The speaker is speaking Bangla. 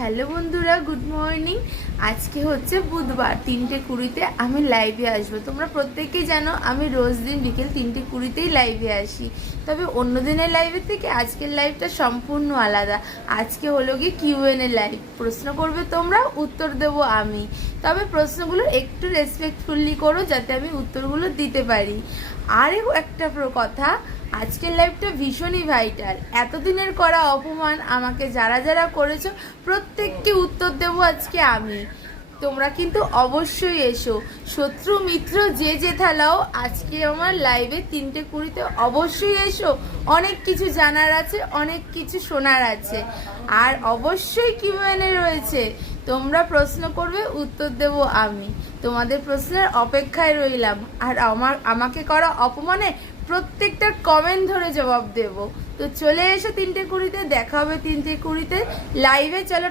হ্যালো বন্ধুরা, গুড মর্নিং। আজকে হচ্ছে বুধবার, 3:20-তে আমি লাইভে আসবো। তোমরা প্রত্যেকেই জানো আমি রোজ দিন বিকেল 3:20-তেই লাইভে আসি। তবে অন্য দিনের লাইভের থেকে আজকের লাইভটা সম্পূর্ণ আলাদা। আজকে হলো কি কিউএনএ লাইভ। প্রশ্ন করবে তোমরা, উত্তর দেবো আমি। তবে প্রশ্নগুলো একটু রেসপেক্টফুলি করো যাতে আমি উত্তরগুলো দিতে পারি। আরও একটা কথা, আজকের লাইভটা ভীষণই ভাইটাল। এতদিনের করা অপমান আমাকে যারা যারা করেছো প্রত্যেককে উত্তর দেব আজকে আমি। তোমরা কিন্তু অবশ্যই এসো, শত্রু মিত্র যে যে থালাও আজকে আমার লাইভে 3:20-তে অবশ্যই এসো। অনেক কিছু জানার আছে, অনেক কিছু শোনার আছে, আর অবশ্যই কিউএনএ রয়েছে। তোমরা প্রশ্ন করবে, উত্তর দেব আমি। তোমাদের প্রশ্নের অপেক্ষায় রইলাম। আর আমাকে করা অপমানে প্রত্যেকটার কমেন্ট ধরে জবাব দেব। তো চলে এসো 3:20-তে, দেখা হবে 3:20-তে লাইভে। চলো।